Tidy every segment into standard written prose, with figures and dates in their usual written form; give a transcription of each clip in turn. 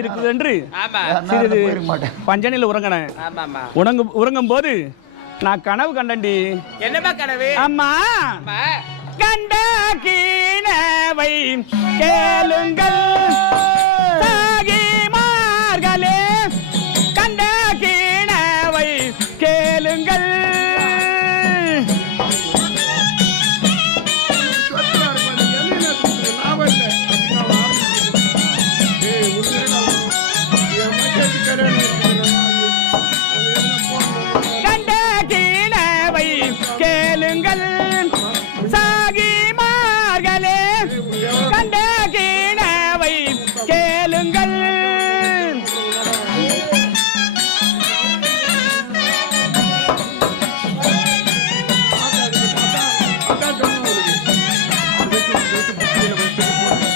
இருக்குது என்று சிறிது பஞ்சனையில் உறங்கும் போது நான் கனவு கண்டண்டி. என்னமா கனவு? அம்மா கண்ட கீனவை கேளுங்கள் தாகிமார்களே, கண்ட கீனவை கேளுங்கள். கண்ட கீனவை கேளுங்கள் சாகிமார்களே, கண்ட கீனவை கேளுங்கள்.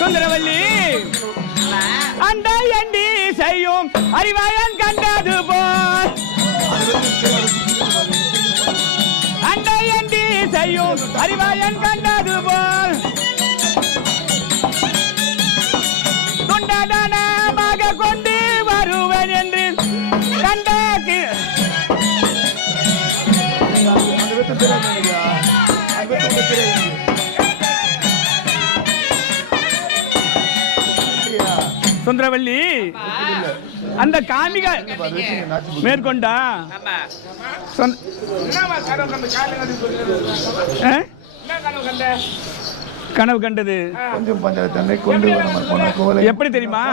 சுந்தரவல்லி அந்த எண்டி செய்யும் அறிவாயன் கண்டது போல், அந்த எண்டி செய்யும் அறிவாயன் கண்டது போல், துண்டதனமாக கொண்டு வருவேன் என்று கண்ட சுந்தரவல்லி அந்த காமிக மேற்கொண்டா கனவு கண்டது. எப்படி தெரியுமா?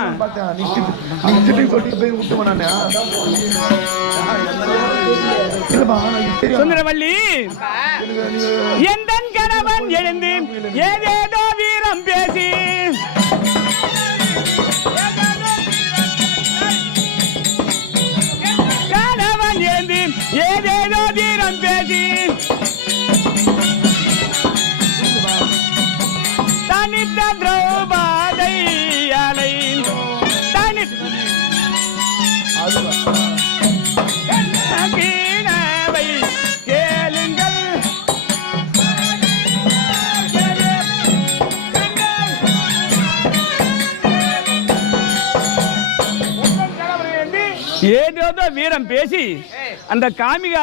சுந்தரவல்லி எந்த கணவன் எழுந்து ஏதேதோ வீரம் பேசி, கணவன் எழுந்து ஏதேதோ வீரம் பேசி தனித்த திரௌபதை அலை கீனவை கேளுங்கள். ஏதோ வீரம் பேசி அந்த காமிக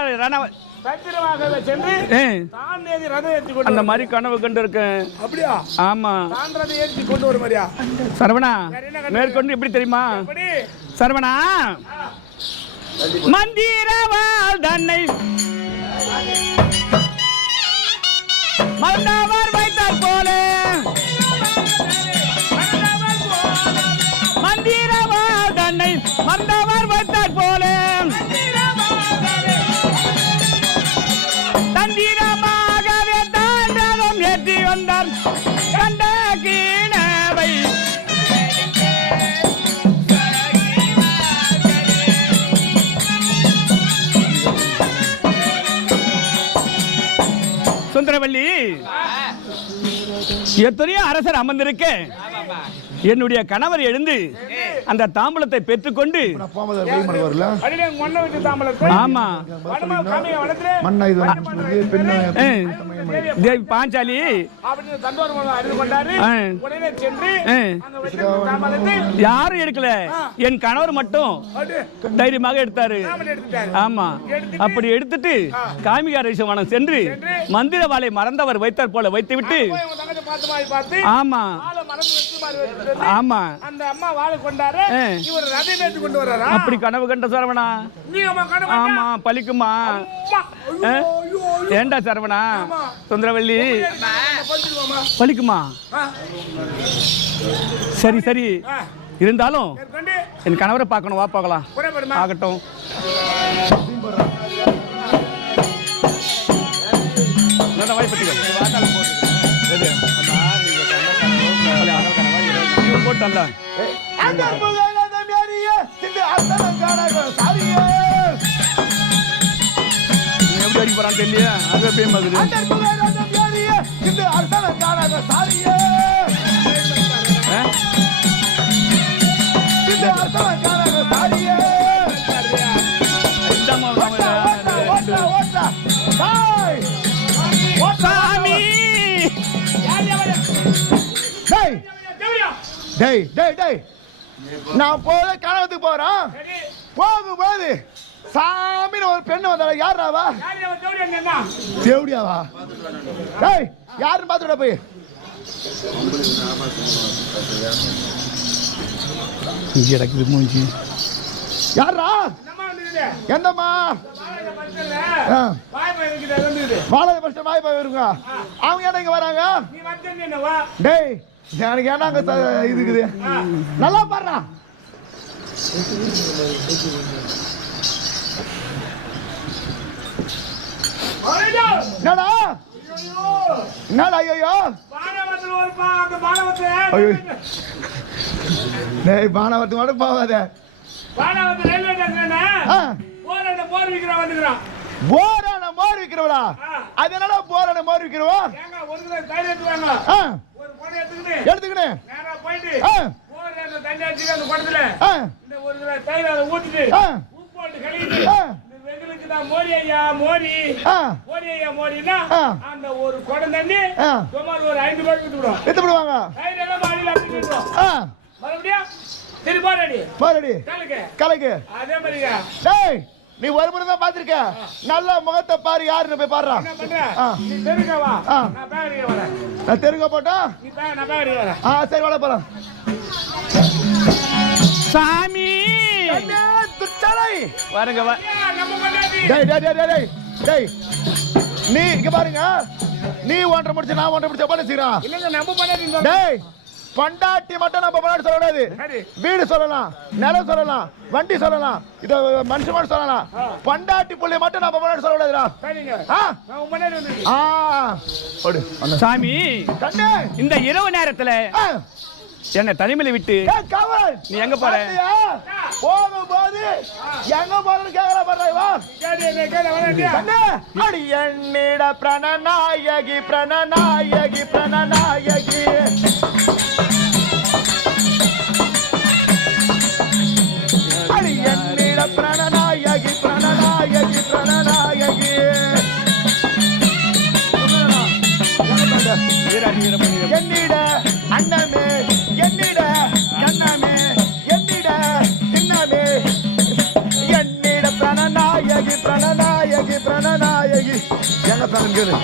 அந்த மாதிரி கனவு கண்டு இருக்கேன். ஆமா சரவணா, மேற்கொண்டு எப்படி தெரியுமா? சரவணா மந்திரவாள் தன்னை மறந்தவர் வைத்தார் போல, மந்திரவாள் தன்னை மறந்தவர் வைத்தார் போல, தந்திரமாகவே தாண்டகம் ஏற்றி வந்தார் கண்ட கீனவை. சுந்தரவல்லி எத்தனையோ அரசர் அமர்ந்திருக்க என்னுடைய கணவர் எழுந்து அந்த தாம்பூலத்தை பெற்றுக்கொண்டு, ஆமா தேவி பாஞ்சாலி யாரும் எடுக்கல, என் கணவர் மட்டும் தைரியமாக எடுத்தாரு. ஆமா அப்படி எடுத்துட்டு காமிகாரேஸ்வரம் சென்று மந்திர வாளை மறந்தவர் வைத்தார் போல வைத்துவிட்டு, ஆமா ஆமா அந்த அம்மா வாளை கொண்டாரு, இவர் ரதம் ஏத்தி கொண்டு வராரா? அப்படி கனவு கண்ட சரவணா. ஆமா பலிக்குமா? ஏண்டா சரவணா? சுந்தரவல்லி பலிக்குமா? சரி சரி, இருந்தாலும் என் கணவரை பார்க்கணும், வா பார்க்கலாம். ஆகட்டும். போட்டல்ல எப்படி அடிக்க போறான்னு தெரியல. அது பேமாகுது. நான் கனவத்துக்கு போறேன். போகும்போது சாமின்னு ஒரு பெண்ணு வந்தாளா? யாராவா? தேவடியாவா? ஏய், யாருன்னு பாத்துட போய். கிடக்குது மூஞ்சி. யாரா? எந்தம்மா? வாழை பஸ்ட் வாய்ப்பா இருங்க. அவங்க என்ன இங்க வராங்க? டேய், எனக்கு ஏன்னா அங்க இது இருக்குது. நல்லா பாடுறா. என்னடா என்னடா? ஐயோ டேய், பானவத்து மட்டும் போவாத. போரான மோர் விக்கிறவளா? அது என்னடா போரான மோர் விக்கிறவா? எடுத்துக்கினு அந்த ஒரு குடம் தண்ணி ஒரு 5 ரூபாய் வித்துடுவாங்க. மறுபடியும் சரி பாரடி கலைக்கு. அதே மாதிரிங்க. டேய், நீ ஒரு முறை தான் பாத்திருக்க. நல்ல முகத்தை பாரு, யாருன்னு போய் பாடுறா. நான் தெருங்க போட்டா சரி, வாழ போறேன். சாமி பாருங்க. நீ இங்க பாருங்க. நீ ஒன்றரை முடிச்சு, நான் ஒன்றரை முடிச்ச பண்ண செய்யறான். டேய், பண்டாட்டி மட்டும் நம்ம முன்னாடி சொல்லக்கூடாது. வீடு சொல்லலாம், நிலம் சொல்லலாம், வண்டி சொல்லலாம், இது மனுஷன் மட்டும் சொல்லலாம். பண்டாட்டி புள்ளி மட்டும் நம்ம முன்னாடி சொல்லக்கூடாதுடா. சாமி, இந்த இரவு நேரத்துல என்ன தனிமையில விட்டு நீ எங்க போற? போகும்போது எங்க போறன்னு கேட்கல பாருவா. என்னிட பிரணநாயகி பிரணநாயகி பிரணநாயகி என்னிட பிரணநாயகி பிரணநாயகி பிரணநாயகி என்னிட அண்ணமே என்னிட அண்ணமே என்னிட திண்ணமே என்னிட பிரணநாயகி பிரணநாயகி பிரணநாயகி எங்க பிரணு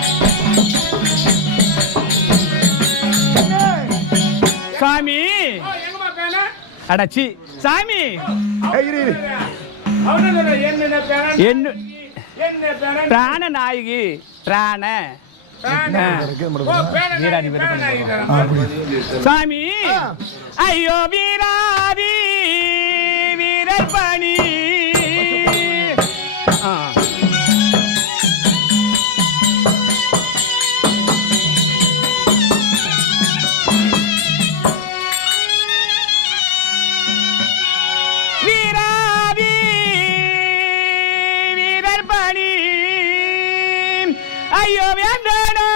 சாமி. அடச்சி சாமி, பிராண நாயகி பிராண சாமி. ஐயோ வீராதி வீரர் பணி. வீராதி வீரர் பணி. ஐயோ வேண்டனா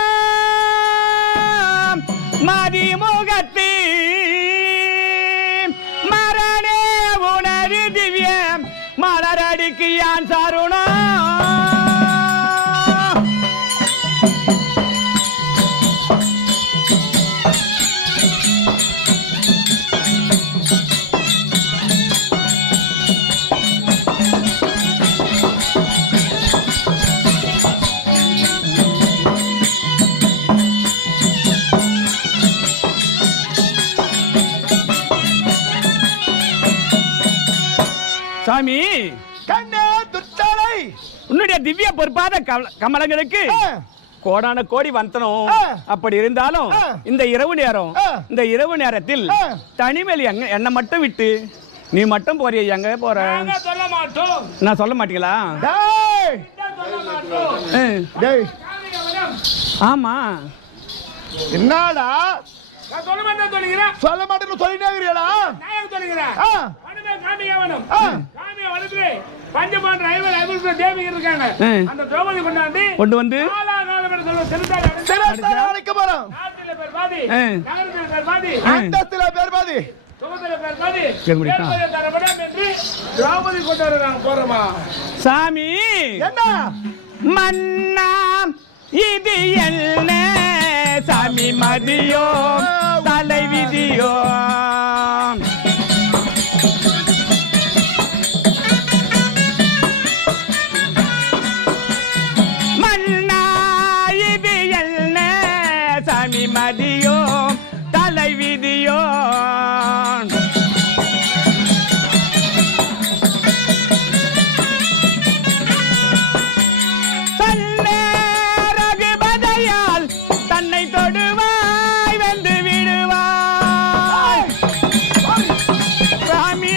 மதிமுகத்து மரணே உணரு திவ்யம் மலரடிக்கு யான் சாருணா. சாமி, உன்னுடைய திவ்ய பொற்பாத கமலங்களுக்கு கோடான கோடி வந்தனம். அப்படி இருந்தாலும் இந்த இரவு நேரத்தில் தனிமையில் என்ன மட்டும் விட்டு நீ மட்டும் போறிய? எங்க போற? நான் சொல்ல மாட்டீங்களா? ஆமா. என்னடா சொல்ல மாட்டேன்னு சொல்லிட்டே இருக்கிறீங்களா? கொண்டு வந்து சாமி. என்ன மன்னா இது என்ன சாமி? மதியோ தலை விதியோ சாமி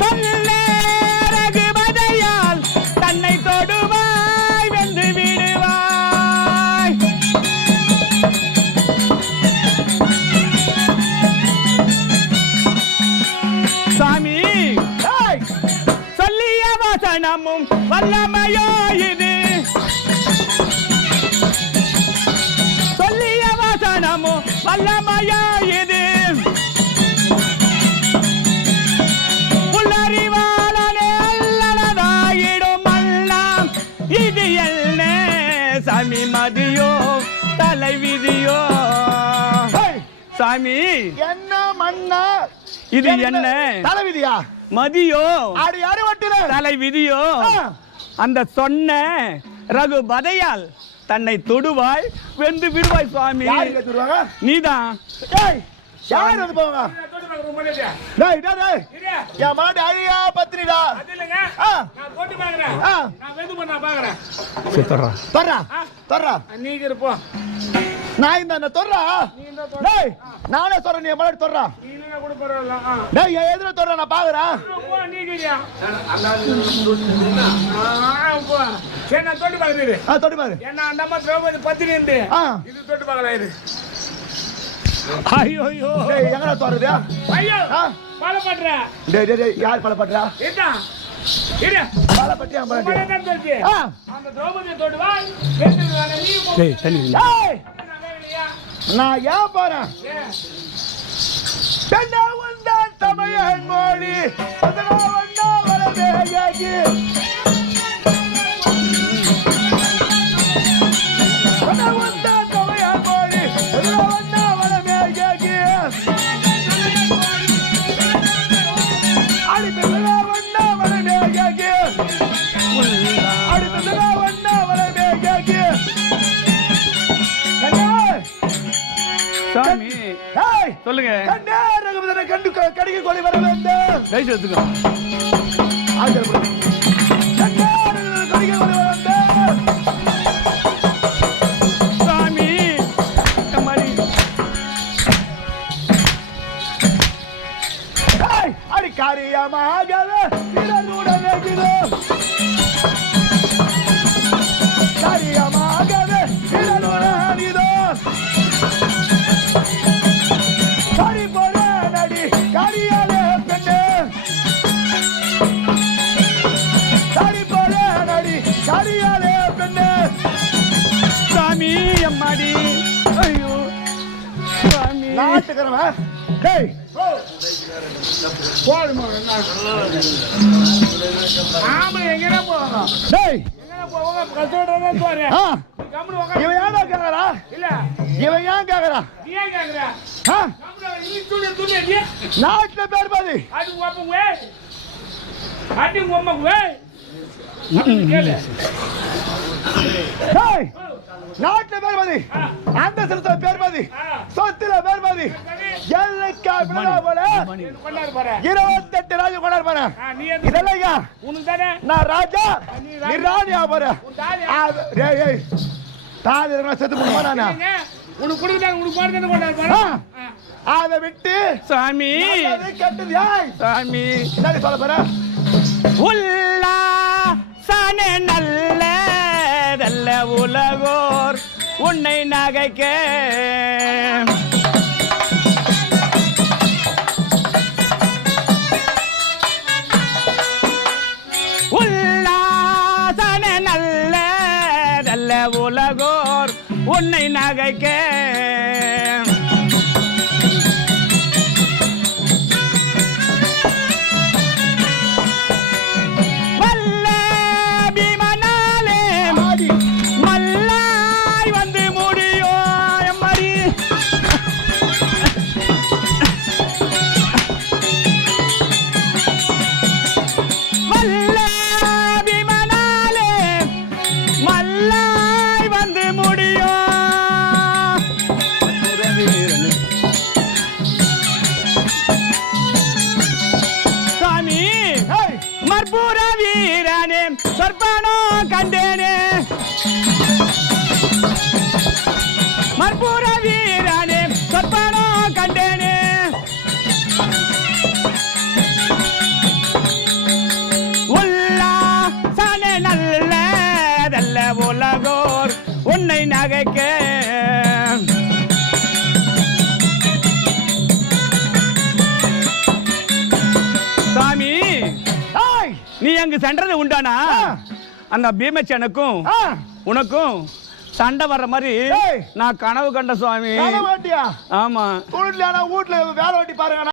சொல்ல ரகுபதையால் தன்னை தொடுவாய் வென்று விடுவாய். சாமி சொல்லிய வசனமும் வல்லமையோ இது, சொல்லிய வசனமும் வல்லமையோ இது, புல்லறிவாளனே அல்லனதாயிடும் எல்லாம் இது என்ன சாமி மதியோ தலைவிதியோ. சாமி என்ன மண்ணா இது என்ன தலைவிதியா மதியோ அடி அறுவட்டில தலைவிதியோ. அந்த சொன்ன ரகுபதையால் தன்னை தொடுவாய் வென்று விடுவாய் சுவாமி. யாரு கேட்டுருவாங்க? நீதான். ஏய் யார் வந்து போவாங்க? டேய் டேய் டேய் என் மாடு அழியா பத்திரிடா. அது இல்லங்க ஆ நான் போட்டு பாக்குறேன். நான் வெது பண்ண பாக்குறேன். தர்றா தர்றா தர்றா நீங்க இருப்போ நான் இந்த தொர்றா. டேய் நானே சொல்றேன் நீ மாடு தொர்றா. நீங்க கூட பரவாயில்ல. டேய் என் எதிர தொர்றா நான் பாக்குறேன். போ நீங்கயா போ சரி நான் தொட்டு பாக்குறேன். தொட்டு பாரு. என்ன அந்த அம்மா திரௌபதி பத்தினி இருந்து இது தொட்டு பாக்கலாம். இது ஐயோ டேய் எங்கடா தொர்றது? ஐயோ பால பண்ற. டேய் டேய் டேய் யார் பால பண்றா? ஏடா இரு பால பட்டியா பால. என்ன சொல்றீ? அந்த திரௌபதி தொட்டு வா கேட்டுறானே நீ போ. டேய் தண்ணி டேய் நான் ஏன் போறேன்? பெண்ணா வந்தான் தமிழன் மொழி அதனா வந்தா வரவேகி பெண்ணா வந்தான் தமிழன் மொழி அதனா வந்தா வரவேகி அடி பெண்ணா வந்தா வரவேகி அடி பெண்ணா வந்தா வரவேகி. சாமி ஏய் சொல்லுங்க. கண்ணே ரகுபதனை கண்டு கடிக்கு கொலை வர வேண்டும். ரைட் எடுத்துக்கோ. ஆச்சரியப்படு. கண்ணே ரகுபதனை கடிக்கு கொலை வர வேண்டும். சாமி கமாரி. ஏய் அடி காரியமாகவே பிறருடன் எகிதோ. காரியமாகவே பிறருடன் எகிதோ. சரி போற நடி காரியாலே பெண்ணே. சரி போற நடி காரியாலே பெண்ணே. சாமி அம்மாடி. ஐயோ சாமி. நாட்டுக்கிறவன் டேய் போடுமா ஆமா எங்கடா போவாங்க? டேய் எங்கடா போவாங்க? கசோடறதா போறேன். ஆ கம்முனு உட்கார். இவன் ஏன்டா கேக்குறா? இல்ல இவன் ஏன் கேக்குறா? நீ ஏன் கேக்குற? ஆ கம்முனு நீ துணி நீ நாட்டுல பேர் பாதி. அது ஓப்பன் வே. அடி ஓப்பன் வே. கேளு. டேய் நாட்டுல பேர் பாதி. அந்த சிலத்துல பேர் பாதி. சொத்துல பேர் பாதி. எல்லைக்கா விடா போல கொண்டாரு பாரு. 28 ராஜா கொண்டாரு பாரு. நீ இதெல்லாம் உனக்கு தானே நான் ராஜா நீ ராணியா பாரு. டேய் ஏய் தாதி நான் செத்து போறானே. உனக்கு கொடுத்தாங்க உனக்கு போறதுன்னு கொண்டாரு பாரு. அதை விட்டு சாமி அது கெட்டது. ஏய் சாமி என்ன சொல்ல போற? உள்ளா சனே நல்ல உலகோர் உன்னை நகைக்க உல்லாசன நல்ல உலகோர் உன்னை நகைக்க வல்ல பீமனாலே ஆடி மல்லாய் வந்து முடியோ எம்மடி அங்கு சென்றது உண்டானா அந்த பீமச்சனுக்கும் உனக்கும் சண்டை வர்ற மாதிரி நான் கனவு கண்ட சுவாமி. வேலை வாட்டியா? ஆமா. வீட்டுல வேலை வாட்டி பாருங்க.